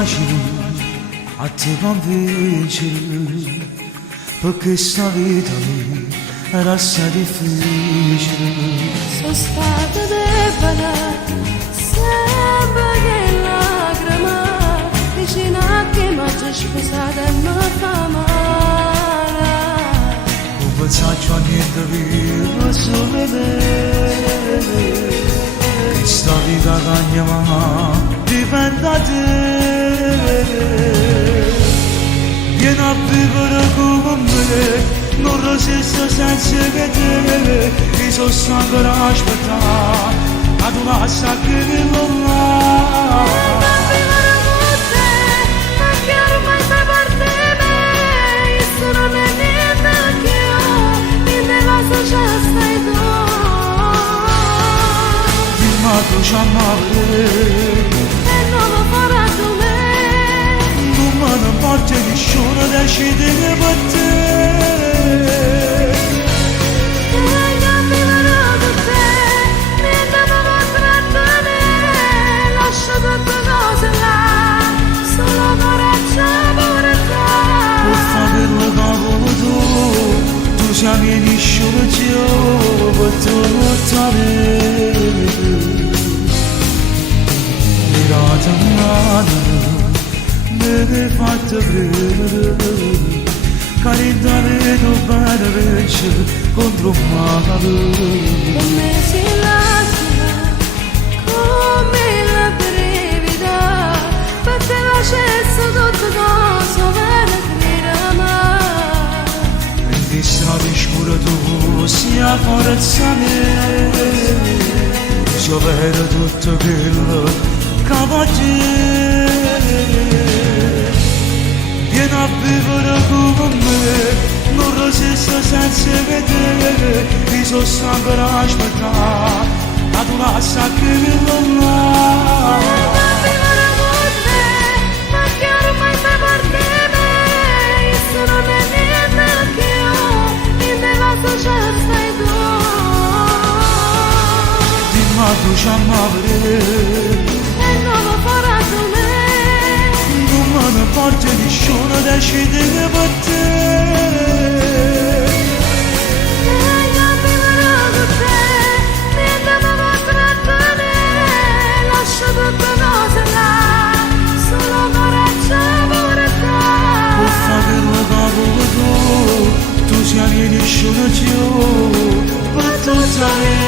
facili a te convincere, perché questa vita era assai difficile. Sono stata debole, sembra che lacrima, vicino a che mi ha sposata e mi fa male. Non pensavo a niente vivo solo te, questa vita che andiamo dipende da te. Vieni a vivere con me, non resisto senza che te, mi sono stanco di aspettare, ma tu lascia che vivo là. Vieni a vivere con te, perché ormai fai parte di me, questo non è niente che io, in nella società stai tu. Dimmi tu ci amare, E non lo farà tu me. non me ne porti nessuno decidere per te. Vieni a vivere con te, niente mi potrà tenere, lascia tutte cose là, solo coraggio per te. Per fare quello che vuoi tu sei nessuno più per tornare. Mirata mi hai fatto credere, carità vedo bene vincere contro un male. Come si lascia, come la brevità, per te facesse tutte cose per credere. In di strade scure tu sia forza mia, io vedo tutto quello che va vieni a vivere con me, non resisto senza vedere, mi sono stanco di aspettare, ma tu lascia che vivo là. Vieni a vivere con te, perché ormai fai parte di me, questo non è niente che io, in nella società stai tu. Dimmi tu ci amare, E non lo farà tu me. non me ne porti nessuno decidere per te. Vieni a vivere con te, niente mi potrà tenere, lascia tutte cose là, solo coraggio per Per te. fare quello che vuoi tu sei nessuno più per tutta me.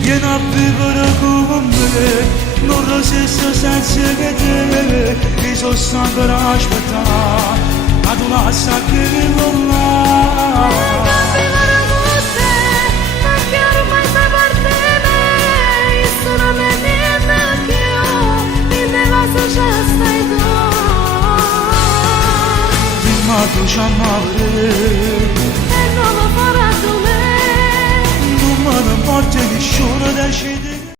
Vieni a vivere con me, non resisto senza che te, mi sono stanco di aspettare, ma tu lascia che vivo là. Vieni a vivere con te, perché ormai fai parte di me, questo non è niente che io, in nella società stai tu. Dimmi tu ci amare, E non lo farà tu me. non me ne porti nessuno decidere.